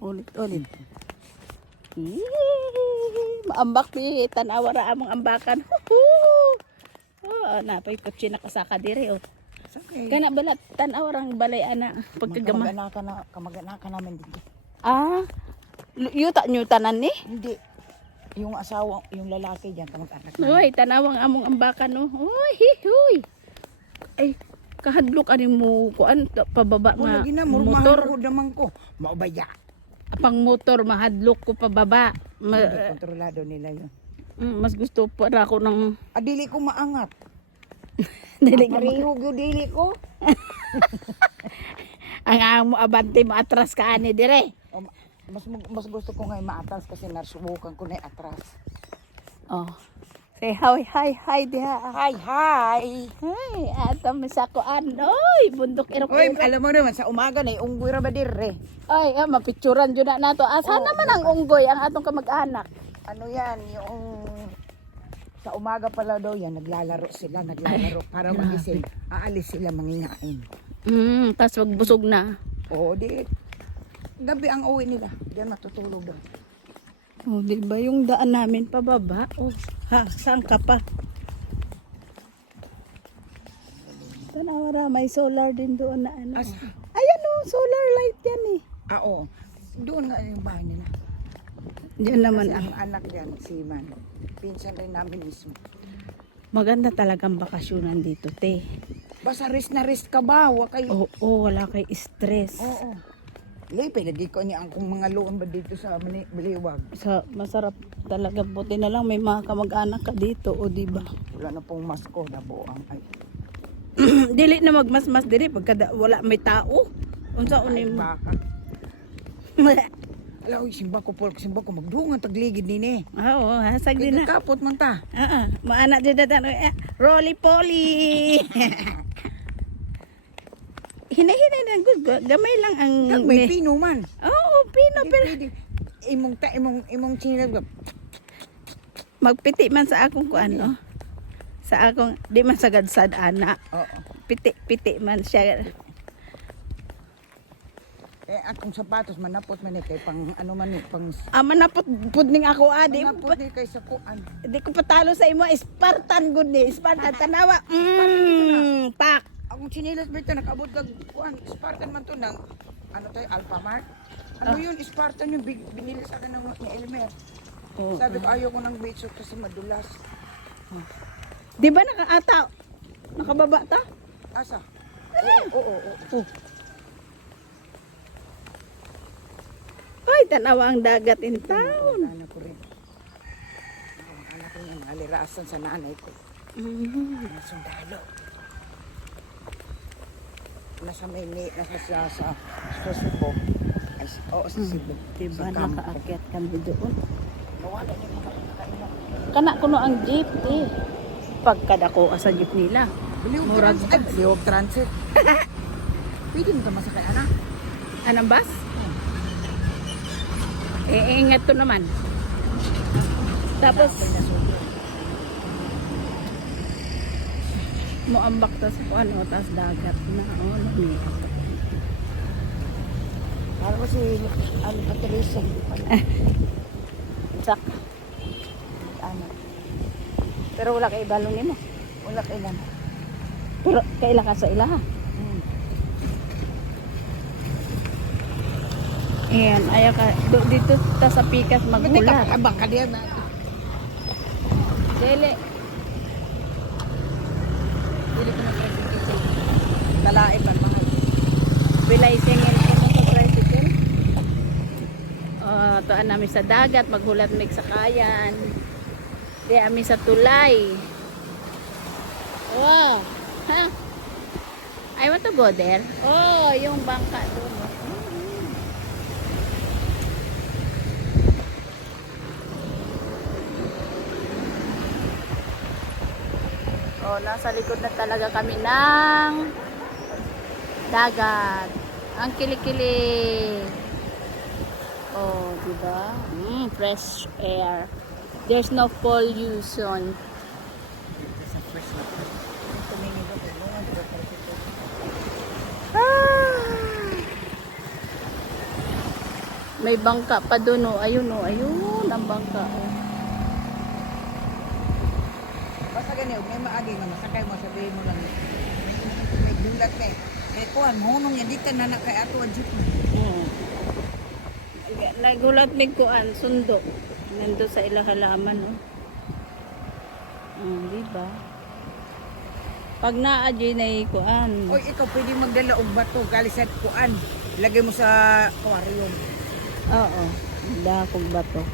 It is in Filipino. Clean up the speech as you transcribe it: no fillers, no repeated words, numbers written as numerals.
Ulit-ulit. Maambak pi tanawa ra among ambakan. Oh, napay kutsi na kasaka diri oh. Sakay. Kana bala tanawa rang balay ana pagkagama. Kamag-anakan namin dito. Ah, yuta nyo tanan ni? Hindi. Yung asawa, yung lalaki diyan kamag-anak namin. Uy, tanawang among ambakan no. Uy, hihuy. Ay, kahadlok ani mo kuan pababa nga Lagi na motor. murmahal naman ko. Maubaya. Apang motor mahadlok ko pababa. Kontrolado nila yun. Mas gusto pa ra ako ng Dili ko maangat. dili nga Marihog yung dili ko. ang amo abante mo atras ka ani dire. O, mas gusto ko nga maatas kasi nasubukan ko na atras. Oh. Say hi diha. Hi. Ay, ato mi sa kuan. Oy, bundok irok. Oy, alam mo naman sa umaga na unggoy ra ba dire? Ay, mapicturan jud na nato. Asa naman ang unggoy ang atong kamag-anak? Ano yan, yung sa umaga pala daw yan, naglalaro para magising. Aalis sila mangingain. Tas wag busog na. Oo, di. Gabi ang uwi nila. Diyan matutulog daw. Oh, di ba yung daan namin pababa? Oh, ha, saan ka pa? Tanawara, may solar din doon na ano. Asa? Ayan oh, solar light yan eh. Oo. Doon nga yung bahay nila. Diyan naman Kasi ah. ang anak diyan, si Man. Pinsan rin namin mismo. Maganda talagang bakasyonan dito, te. Basta rest na rest ka ba? Huwag kayo. Oo, wala kay stress. Oo. Lipay, lagi ko niya ang kung mga loon ba dito sa Baliwag. Sa masarap talaga, buti na lang may mga kamag-anak ka dito, o di ba? Wala na pong masko na buang. Ay, Dili na magmas-mas diri pagka wala may tao. Unsa ay unin mo? baka. Alam ko, simba ko, magdungan tagligid din eh. Oo, hasag din na. Kapot man ta. Maana din na roly poly. Hinay-hinay na good. Gamay lang ang May pino man. Oo, pino pero Imong sinag. magpiti man sa akong kuan no. Sa akong di man sagad sad ana. Oo. Piti man siya. Akong sapatos manapot man kay pang ano man pang Manapot pudning ako adi. manapot ni kay sa kuan. Di ko patalo sa imo Spartan good ni. Spartan tanawa. Pak. Akong chinilas bita nakabot kag kuan Spartan man to nang ano tay Alphamart. Ano yun Spartan yung binili sa akin ng ni Elmer. Sabi ko ayaw ko ng beach kasi madulas. Di ba nakaata? Nakababa ta? Asa? Oo. Ay, tanawa ang dagat in town. Anak ko rin. Ang anak ko yan, alirasan sa nanay ko. Mga sundalo. Nasa sa Cebu. Oo, sa Cebu. Diba Sa campo. nakaakyat kami doon? Nawala niya mga nakainom. Kana kuno ang jeep eh. Pagkadako sa jeep nila. Murag Baliwag transit. Pwede mo ka masakay, anak? anong bus? Ingat to naman. Tapos moambak ta sa ano, tas dagat na lumipat. Para ko si Patricia. Sak. Ano? Pero wala kay balong nimo. Wala kailan. Pero kaila ka sa ilaha. Ayan, ayaw ka. Dito ta sa pikas maghulat. Abang ka diyan. Dele. Dili ko na tricycle. Talae pa mahal. Pilay singin ko sa tricycle. Tuan namin sa dagat, maghulat mig sa kayan. Di amin sa tulay. Wow. Ha? I want to go there. Oh, yung bangka doon. Oh, nasa likod na talaga kami ng dagat. Ang kilikili. Oh, diba? Fresh air. There's no pollution. Sa fresh na. Tumingin ko Ah! May bangka pa doon, oh. Ayun, oh. Ayun, ang bangka, oh. Basta ganyan, may maagi nga, masakay mo, sabihin mo lang. May dulat ka eh. Eh, kuhan, hunong yan, di ka na nakay ato ang jeep mo. Nagulat ni Kuan, sundo. Nando sa ilang halaman, oh. Diba? Pag naa-adyo na Kuan. Oy, ikaw pwede magdala og bato, galing sa kuan. Lagay mo sa aquarium. Oo. Dakog ba to?